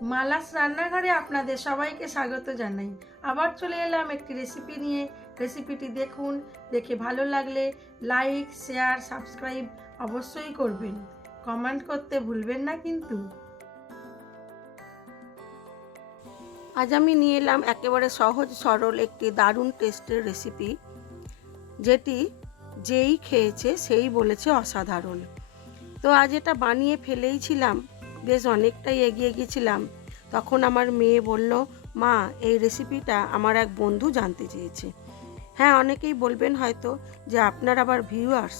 মালাস রান্নাঘরে আপনাদের সবাইকে স্বাগত জানাই। আবার চলে এলাম একটি রেসিপি নিয়ে। রেসিপিটি দেখুন, দেখে ভালো লাগলে লাইক, শেয়ার, সাবস্ক্রাইব অবশ্যই করবেন। কমেন্ট করতে ভুলবেন না কিন্তু। আজ আমি নিয়ে এলাম একেবারে সহজ সরল একটি দারুণ টেস্টের রেসিপি, যেটি যেই খেয়েছে সেই বলেছে অসাধারণ। তো আজ এটা বানিয়ে ফেলেইছিলাম, বেশ অনেকটাই এগিয়ে গিয়েছিলাম। তখন আমার মেয়ে বলল, মা এই রেসিপিটা আমার এক বন্ধু জানতে চেয়েছে। হ্যাঁ, অনেকেই বলবেন হয়তো যে আপনার আবার ভিউয়ার্স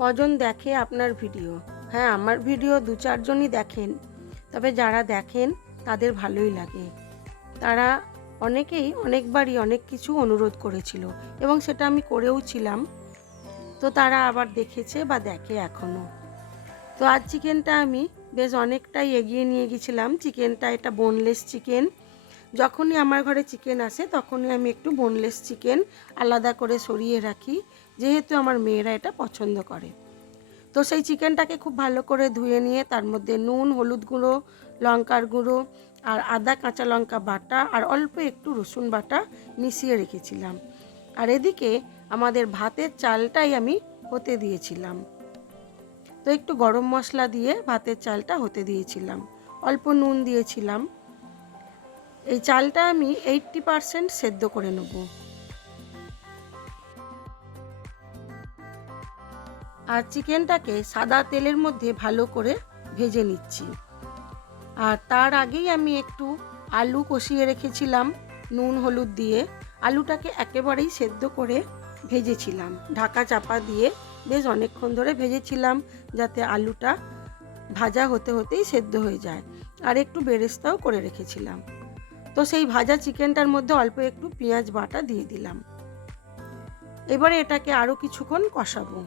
কজন দেখে আপনার ভিডিও। হ্যাঁ, আমার ভিডিও 2-4 জনই দেখেন, তবে যারা দেখেন তাদের ভালোই লাগে। তারা অনেকেই অনেকবারই অনেক কিছু অনুরোধ করেছিল এবং সেটা আমি করেও ছিলাম। তো তারা আবার দেখেছে বা দেখে এখনও। তো আজ চিকেনটা আমি বেশ অনেকটাই এগিয়ে নিয়ে গেছিলাম। চিকেনটা এটা বোনলেস চিকেন। যখনই আমার ঘরে চিকেন আসে তখনই আমি একটু বোনলেস চিকেন আলাদা করে সরিয়ে রাখি, যেহেতু আমার মেয়েরা এটা পছন্দ করে। তো সেই চিকেনটাকে খুব ভালো করে ধুয়ে নিয়ে তার মধ্যে নুন, হলুদ গুঁড়ো, লঙ্কার গুঁড়ো আর আদা কাঁচা লঙ্কা বাটা আর অল্প একটু রসুন বাটা মিশিয়ে রেখেছিলাম। আর এদিকে আমাদের ভাতের চালটাই আমি হতে দিয়েছিলাম। তো একটু গরম মশলা দিয়ে ভাতের চালটা হতে দিয়েছিলাম, অল্প নুন দিয়েছিলাম। এই চালটা আমি 80% সেদ্ধ করে নেব। আর চিকেনটাকে সাদা তেলের মধ্যে ভালো করে ভেজে নিচ্ছি। আর তার আগেই আমি একটু আলু কষিয়ে রেখেছিলাম নুন হলুদ দিয়ে। আলুটাকে একেবারেই সেদ্ধ করে ভেজেছিলাম, ঢাকা চাপা দিয়ে বেশ অনেকক্ষণ ধরে ভেজেছিলাম, যাতে আলুটা ভাজা হতে হতেই সেদ্ধ হয়ে যায়। আর একটু বেরেস্তাও করে রেখেছিলাম। তো সেই ভাজা চিকেনটার মধ্যে অল্প একটু পেঁয়াজ বাটা দিয়ে দিলাম। এবারে এটাকে আরও কিছুক্ষণ কষাবো।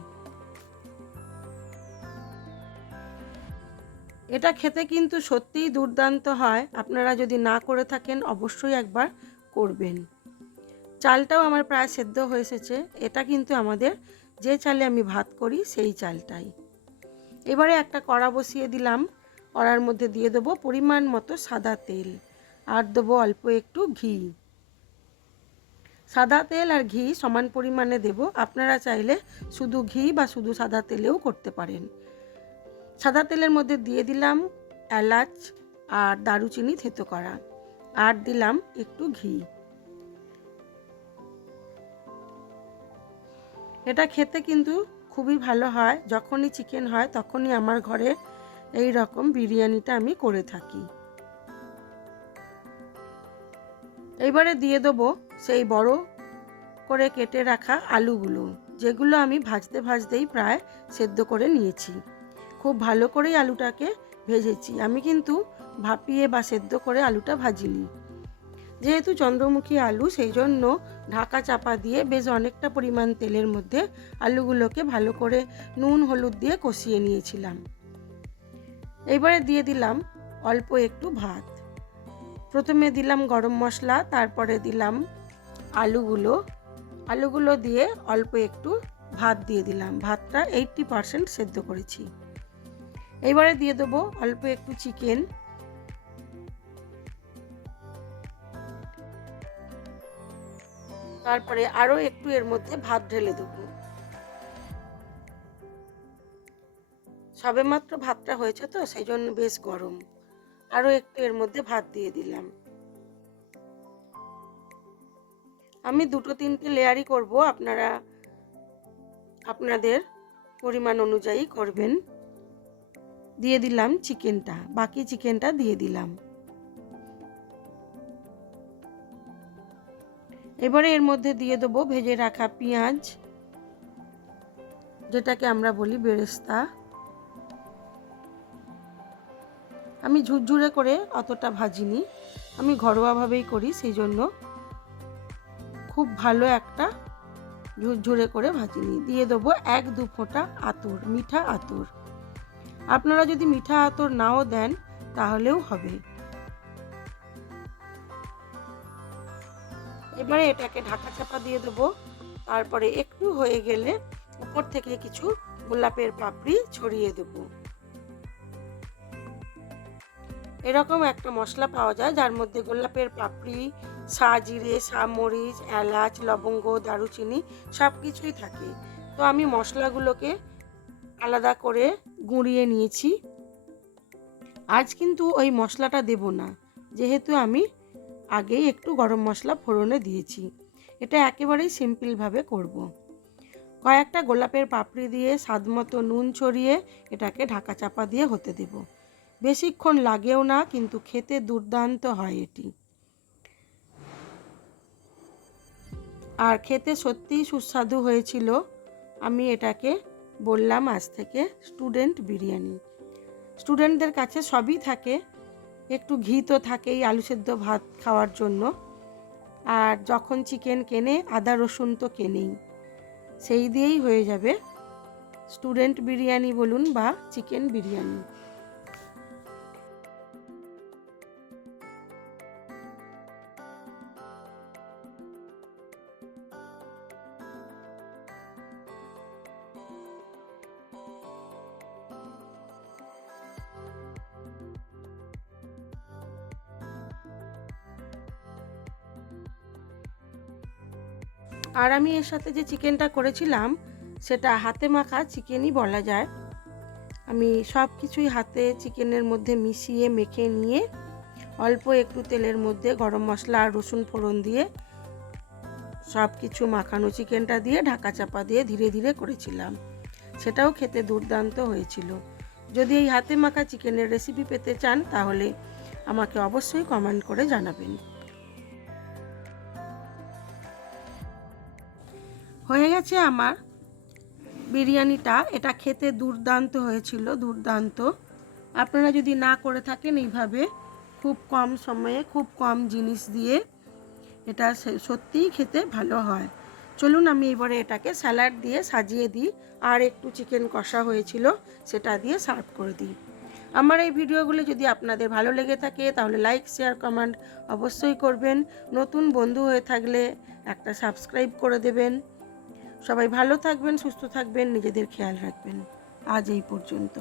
এটা খেতে কিন্তু সত্যিই দুর্দান্ত হয়। আপনারা যদি না করে থাকেন অবশ্যই একবার করবেন। চালটাও আমার প্রায় সেদ্ধ হয়ে এসেছে। এটা কিন্তু আমাদের যে চালে আমি ভাত করি সেই চালটাই। এবারে একটা কড়া বসিয়ে দিলাম। কড়ার মধ্যে দিয়ে দেবো পরিমাণ মতো সাদা তেল আর দেবো অল্প একটু ঘি। সাদা তেল আর ঘি সমান পরিমাণে দেব। আপনারা চাইলে শুধু ঘি বা শুধু সাদা তেলেও করতে পারেন। সাদা তেলের মধ্যে দিয়ে দিলাম এলাচ আর দারুচিনি থেতো করা, আর দিলাম একটু ঘি। এটা খেতে কিন্তু খুবই ভালো হয়। যখনই চিকেন হয় তখনই আমার ঘরে এই রকম বিরিয়ানিটা আমি করে থাকি। এইবারে দিয়ে দেবো সেই বড় করে কেটে রাখা আলুগুলো, যেগুলো আমি ভাজতে ভাজতেই প্রায় সেদ্ধ করে নিয়েছি। খুব ভালো করেই আলুটাকে ভেজেছি। আমি কিন্তু ভাপিয়ে বা সেদ্ধ করে আলুটা ভাজিনি। যেহেতু চন্দ্রমুখী আলু, সেই জন্য ঢাকা চাপা দিয়ে বেশ অনেকটা পরিমাণ তেলের মধ্যে আলুগুলোকে ভালো করে নুন হলুদ দিয়ে কষিয়ে নিয়েছিলাম। এবারে দিয়ে দিলাম অল্প একটু ভাত। প্রথমে দিলাম গরম মশলা, তারপরে দিলাম আলুগুলো দিয়ে অল্প একটু ভাত দিয়ে দিলাম। ভাতটা 80% সেদ্ধ করেছি। এবারে দিয়ে দেবো অল্প একটু চিকেন। তারপরে আরও একটু এর মধ্যে ভাত ঢেলে দেবো। সবেমাত্র ভাতটা হয়েছে তো, সেই জন্য বেশ গরম। আরও একটু এর মধ্যে ভাত দিয়ে দিলাম। আমি 2-3টে লেয়ারই করব, আপনারা আপনাদের পরিমাণ অনুযায়ী করবেন। দিয়ে দিলাম চিকেনটা, বাকি চিকেনটা দিয়ে দিলাম। এবারে এর মধ্যে দিয়ে দেবো ভেজে রাখা পেঁয়াজ, যেটাকে আমরা বলি বেরেস্তা। আমি ঝুরঝুরে করে অতটা ভাজিনি, আমি ঘরোয়াভাবেই করি, সেই জন্য খুব ভালো একটা ঝুরঝুরে করে ভাজিনি। দিয়ে দেবো 1-2 ফোঁটা আতর, মিঠা আতর। আপনারা যদি মিঠা আতর নাও দেন তাহলেও হবে। এবারে এটাকে ঢাকা চাপা দিয়ে দেবো। তারপরে একটু হয়ে গেলে উপর থেকে কিছু গোলাপের পাপড়ি ছড়িয়ে দেবো। এরকম একটা মশলা পাওয়া যায় যার মধ্যে গোলাপের পাপড়ি, সাজিরে, মরিচ, এলাচ, লবঙ্গ, দারুচিনি সব কিছুই থাকে। তো আমি মশলাগুলোকে আলাদা করে গুঁড়িয়ে নিয়েছি। আজ কিন্তু ওই মশলাটা দেব না, যেহেতু আমি আগেই একটু গরম মশলা ফোড়নে দিয়েছি। এটা একেবারেই সিম্পলভাবে করব। কয়েকটা গোলাপের পাপড়ি দিয়ে স্বাদমতো নুন ছড়িয়ে এটাকে ঢাকা চাপা দিয়ে হতে দেব। বেশিক্ষণ লাগেও না, কিন্তু খেতে দুর্দান্ত হয় এটি। আর খেতে সত্যিই সুস্বাদু হয়েছিল। আমি এটাকে বললাম আজ থেকে স্টুডেন্ট বিরিয়ানি। স্টুডেন্টদের কাছে সবই থাকে, একটু ঘি তো থাকেই আলু সেদ্ধ ভাত খাওয়ার জন্য, আর যখন চিকেন কেনে আদা রসুন তো কেনেই, সেই দিয়েই হয়ে যাবে স্টুডেন্ট বিরিয়ানি বলুন বা চিকেন বিরিয়ানি। আর আমি এর সাথে যে চিকেনটা করেছিলাম সেটা হাতে মাখা চিকেনই বলা যায়। আমি সব কিছুই হাতে চিকেনের মধ্যে মিশিয়ে মেখে নিয়ে অল্প একটু তেলের মধ্যে গরম মশলা আর রসুন ফোড়ন দিয়ে সব কিছু মাখানো চিকেনটা দিয়ে ঢাকা চাপা দিয়ে ধীরে ধীরে করেছিলাম। সেটাও খেতে দুর্দান্ত হয়েছিল। যদি এই হাতে মাখা চিকেনের রেসিপি পেতে চান তাহলে আমাকে অবশ্যই কমেন্ট করে জানাবেন। হয়ে গেছে আমার বিরিয়ানিটা। এটা খেতে দুর্দান্ত হয়েছিল, দুর্দান্ত। আপনারা যদি না করে থাকেন এইভাবে খুব কম সময়ে খুব কম জিনিস দিয়ে, এটা সত্যিই খেতে ভালো হয়। চলুন আমি এবারে এটাকে স্যালাড দিয়ে সাজিয়ে দিই, আর একটু চিকেন কষা হয়েছিল সেটা দিয়ে সার্ভ করে দিই। আমার এই ভিডিওগুলো যদি আপনাদের ভালো লেগে থাকে তাহলে লাইক, শেয়ার, কমেন্ট অবশ্যই করবেন। নতুন বন্ধু হয়ে থাকলে একটা সাবস্ক্রাইব করে দেবেন। সবাই ভালো থাকবেন, সুস্থ থাকবেন, নিজেদের খেয়াল রাখবেন। আজ এই পর্যন্ত।